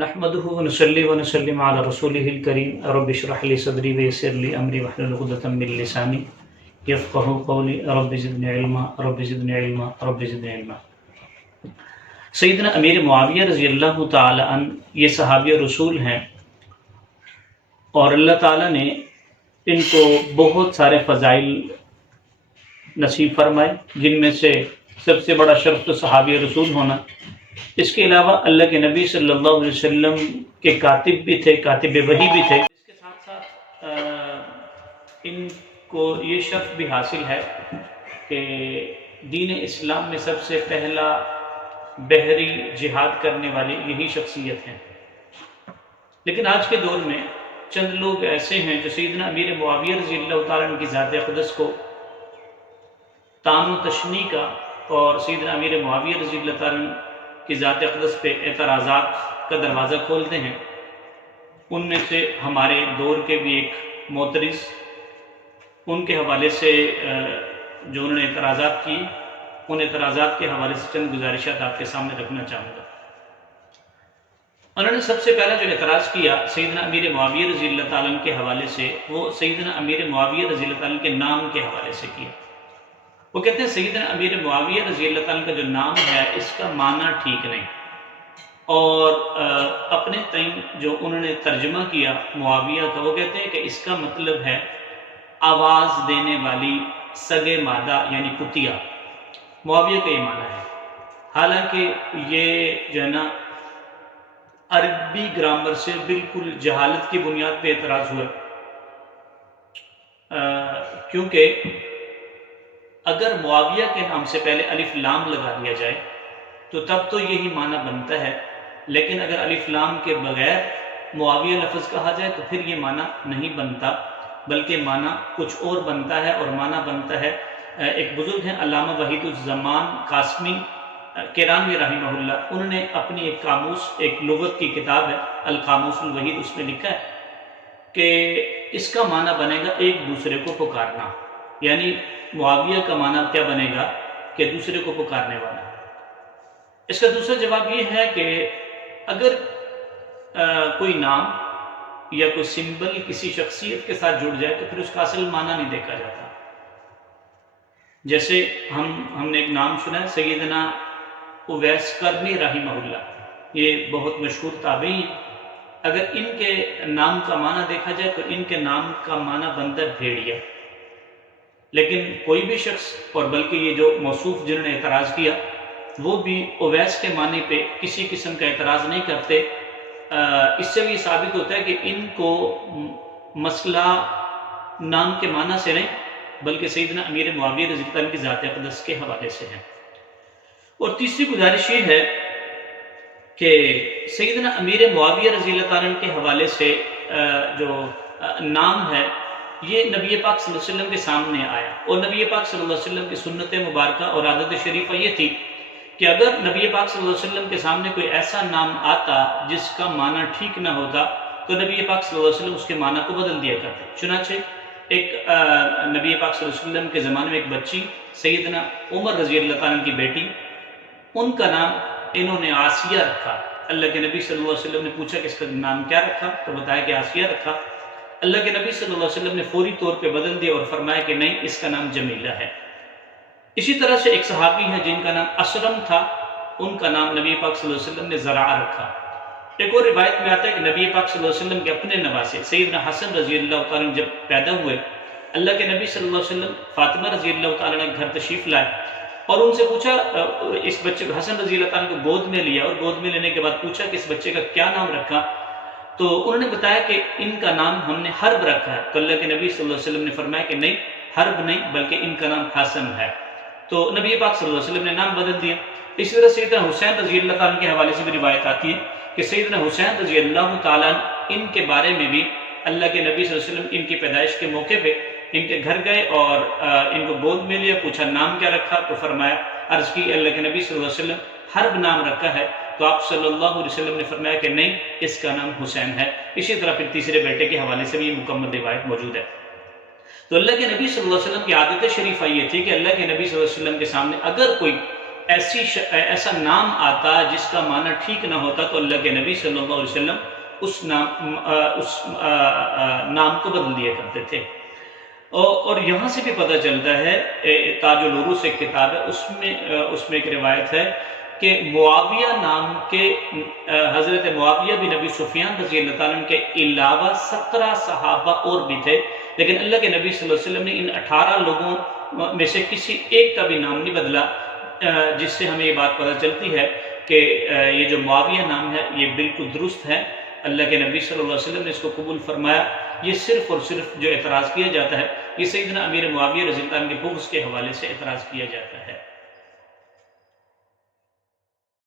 نحمده ونصلي ونسلم على رسوله الكريم رب اشرح لي صدري ويسر لي امري واحلل عقدة من لساني يفقهوا قولي رب زدني علما رب زدنی علما رب زدنی علما۔ سیدنا امیر معاویہ رضی اللہ تعالی عنہ یہ صحابی رسول ہیں اور اللہ تعالیٰ نے ان کو بہت سارے فضائل نصیب فرمائے، جن میں سے سب سے بڑا شرف تو صحابی رسول ہونا۔ اس کے علاوہ اللہ کے نبی صلی اللہ علیہ وسلم کے کاتب بھی تھے، کاتب وحی بھی تھے۔ اس کے ساتھ ساتھ ان کو یہ شرف بھی حاصل ہے کہ دین اسلام میں سب سے پہلا بحری جہاد کرنے والی یہی شخصیت ہیں۔ لیکن آج کے دور میں چند لوگ ایسے ہیں جو سیدنا امیر معاویہ رضی اللہ تعالیٰ عنہ کی ذات اقدس کو طعن و تشنیع کا اور سیدنا امیر معاویہ رضی اللہ تعالیٰ عنہ کی ذات اقدس پہ اعتراضات کا دروازہ کھولتے ہیں۔ ان میں سے ہمارے دور کے بھی ایک معترض، ان کے حوالے سے جو انہوں نے اعتراضات کی، ان اعتراضات کے حوالے سے چند گزارشات آپ کے سامنے رکھنا چاہوں گا۔ انہوں نے سب سے پہلا جو اعتراض کیا سیدنا امیر معاویہ رضی اللہ تعالیٰ عنہ کے حوالے سے، وہ سیدنا امیر معاویہ رضی اللہ تعالیٰ عنہ کے نام کے حوالے سے کیا۔ وہ کہتے ہیں سیدنا امیر معاویہ رضی اللہ تعالیٰ عنہ کا جو نام ہے اس کا معنی ٹھیک نہیں، اور اپنے تئیں جو انہوں نے ترجمہ کیا معاویہ کا، وہ کہتے ہیں کہ اس کا مطلب ہے آواز دینے والی سگے مادہ، یعنی کتیا۔ معاویہ کا یہ معنی ہے، حالانکہ یہ جو ہے نا عربی گرامر سے بالکل جہالت کی بنیاد پہ اعتراض ہوا، کیونکہ اگر معاویہ کے نام سے پہلے الف لام لگا دیا جائے تو تب تو یہی معنی بنتا ہے، لیکن اگر الف لام کے بغیر معاویہ لفظ کہا جائے تو پھر یہ معنی نہیں بنتا، بلکہ معنی کچھ اور بنتا ہے، اور معنی بنتا ہے، ایک بزرگ ہیں علامہ وحید الزمان قاسمی کیرانوی رحمہ اللہ، انہوں نے اپنی ایک قاموس، ایک لغت کی کتاب ہے القاموس الوحید، اس میں لکھا ہے کہ اس کا معنی بنے گا ایک دوسرے کو پکارنا، یعنی معاویہ کا معنی کیا بنے گا کہ دوسرے کو پکارنے والا۔ اس کا دوسرا جواب یہ ہے کہ اگر کوئی نام یا کوئی سمبل کسی شخصیت کے ساتھ جڑ جائے تو پھر اس کا اصل معنی نہیں دیکھا جاتا۔ جیسے ہم نے ایک نام سنا ہے سیدنا اویس کرنی رحمہ اللہ، یہ بہت مشہور تابعی ہیں۔ اگر ان کے نام کا معنی دیکھا جائے تو ان کے نام کا معنی بنتا ہے بھیڑیا، لیکن کوئی بھی شخص، اور بلکہ یہ جو موصوف جنہوں نے اعتراض کیا وہ بھی اویس کے معنی پہ کسی قسم کا اعتراض نہیں کرتے۔ اس سے بھی ثابت ہوتا ہے کہ ان کو مسئلہ نام کے معنی سے نہیں بلکہ سیدنا امیر معاویہ رضی اللہ عنہ کی ذات اقدس کے حوالے سے ہے۔ اور تیسری گزارش یہ ہے کہ سیدنا امیر معاویہ رضی اللہ عنہ کے حوالے سے جو نام ہے یہ نبی پاک صلی اللہ علیہ وسلم کے سامنے آیا، اور نبی پاک صلی اللہ علیہ وسلم کی سنت مبارکہ اور عادت شریفہ یہ تھی کہ اگر نبی پاک صلی اللہ علیہ وسلم کے سامنے کوئی ایسا نام آتا جس کا معنی ٹھیک نہ ہوتا تو نبی پاک صلی اللہ علیہ وسلم اس کے معنی کو بدل دیا کرتے۔ چنانچہ ایک نبی پاک صلی اللہ علیہ وسلم کے زمانے میں ایک بچی سیدنا عمر رضی اللہ عنہ کی بیٹی، ان کا نام انہوں نے آسیہ رکھا۔ اللہ کے نبی صلی اللہ علیہ وسلم نے پوچھا کہ اس کا نام کیا رکھا، تو بتایا کہ آسیہ رکھا۔ اللہ کے نبی صلی اللہ علیہ وسلم نے فوری طور پہ بدل دیا اور فرمایا کہ نہیں، اس کا نام جمیلہ ہے۔ اسی طرح سے ایک صحابی ہے جن کا نام اسرم تھا، ان کا نام نبی پاک صلی اللہ علیہ وسلم نے زرعہ رکھا۔ ایک اور روایت میں آتا ہے کہ نبی پاک صلی اللہ علیہ وسلم کے اپنے نواسے سیدنا حسن رضی اللہ تعالیٰ جب پیدا ہوئے، اللہ کے نبی صلی اللہ علیہ وسلم فاطمہ رضی اللہ تعالیٰ نے گھر تشریف لائے اور ان سے پوچھا، اس بچے کو حسن رضی اللہ تعالیٰ کو گود میں لیا، اور گود میں لینے کے بعد پوچھا کہ اس بچے کا کیا نام رکھا، تو انہوں نے بتایا کہ ان کا نام ہم نے حرب رکھا ہے۔ تو اللہ کے نبی صلی اللہ علیہ وسلم نے فرمایا کہ نہیں، حرب نہیں بلکہ ان کا نام حسن ہے۔ تو نبی پاک صلی اللہ علیہ وسلم نے نام بدل دیا۔ اسی طرح سیدنا حسین رضی اللہ تعالیٰ کے حوالے سے بھی روایت آتی ہے کہ سیدنا حسین رضی اللہ تعالیٰ ان کے بارے میں بھی اللہ کے نبی صلی اللہ علیہ وسلم ان کی پیدائش کے موقع پہ ان کے گھر گئے اور ان کو گود میں لیا، پوچھا نام کیا رکھا، تو فرمایا، عرض کی اللہ کے نبی صلی اللہ علیہ وسلم حرب نام رکھا ہے، تو آپ صلی اللہ علیہ وسلم نے فرمایا کہ نہیں، اس کا نام حسین ہے۔ اسی طرح پھر تیسرے بیٹے کے حوالے سے بھی مکمل روایت موجود ہے۔ تو اللہ کے نبی صلی اللہ علیہ وسلم کی عادت شریفہ یہ تھی کہ اللہ کے نبی صلی اللہ علیہ وسلم کے سامنے اگر کوئی ایسا نام آتا جس کا معنی ٹھیک نہ ہوتا تو اللہ کے نبی صلی اللہ علیہ وسلم اس نام کو بدل دیا کرتے تھے۔ اور یہاں سے بھی پتہ چلتا ہے، تاج العروس ایک کتاب ہے، اس میں ایک روایت ہے کہ معاویہ نام کے حضرت معاویہ بن ابی سفیان رضی اللہ تعالیٰ عنہ کے علاوہ 17 صحابہ اور بھی تھے، لیکن اللہ کے نبی صلی اللہ علیہ وسلم نے ان 18 لوگوں میں سے کسی ایک کا بھی نام نہیں بدلا، جس سے ہمیں یہ بات پتہ چلتی ہے کہ یہ جو معاویہ نام ہے یہ بالکل درست ہے، اللہ کے نبی صلی اللہ علیہ وسلم نے اس کو قبول فرمایا۔ یہ صرف اور صرف جو اعتراض کیا جاتا ہے یہ سیدنا امیر معاویہ رضی اللہ عنہ کے بغض کے حوالے سے اعتراض کیا جاتا ہے۔